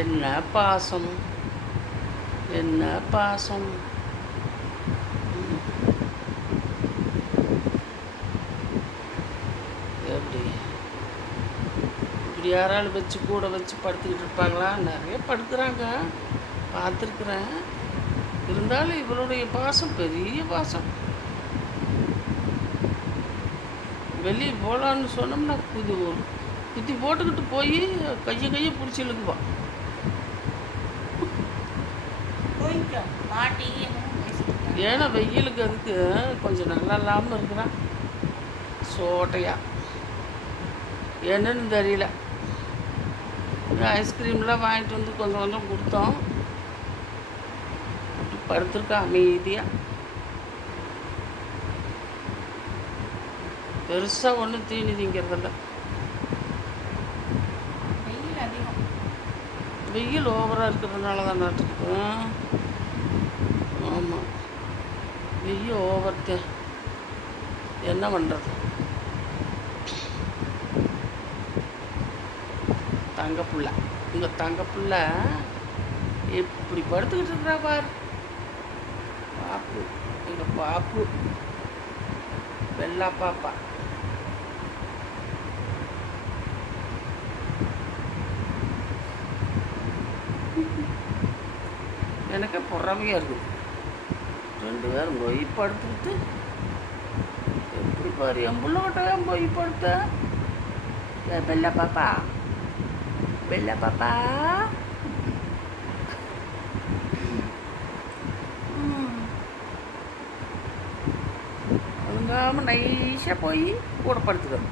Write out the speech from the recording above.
என்ன பாசம், என்ன பாசம். எப்படி இப்படி யாராலும் வச்சு கூட வச்சு படுத்துக்கிட்டு இருப்பாங்களா? நிறைய படுக்கிறாங்க, பார்த்துருக்குறேன். இருந்தாலும் இவளுடைய பாசம் பெரிய பாசம். வெளியே போகலான்னு சொன்னோம்னா குத்தி போட்டுக்கிட்டு போய் கையை பிடிச்சி இழுக்குவான். ஏன்னா வெயிலுக்கு அதுக்கு கொஞ்சம் நல்லா இல்லாமல் இருக்கிறான், சோட்டையா. என்னன்னு தெரியல. ஐஸ்கிரீம்லாம் வாங்கிட்டு வந்து கொஞ்சம் கொஞ்சம் கொடுத்தோம். அப்படி படுத்துருக்கா அமைதியாக. பெருசாக ஒன்றும் தீனி திங்கிறதில்ல. வெயில் ஓவராக இருக்கிறதுனால தான் நட்டுருக்கு. ஆமாம், வெயில் ஓவர்த்த என்ன பண்ணுறது. தங்கப்புள்ள, உங்கள் தங்கப்புள்ள எப்படி படுத்துக்கிட்டு இருக்கிறா பாரு. பாப்பு, எங்கள் பாப்பு, வெள்ளா பாப்பா. எனக்கு பொறாமையாக இருக்குது. 2 பேரும் போய் படுத்துக்கிட்டு எப்படி பாரு. என் புள்ளகிட்ட போய் படுத்த வெள்ளை பாப்பா, வெள்ளை பாப்பா. ஒழுங்காமல் நைஸாக போய் கூட படுத்துக்கிறோம்.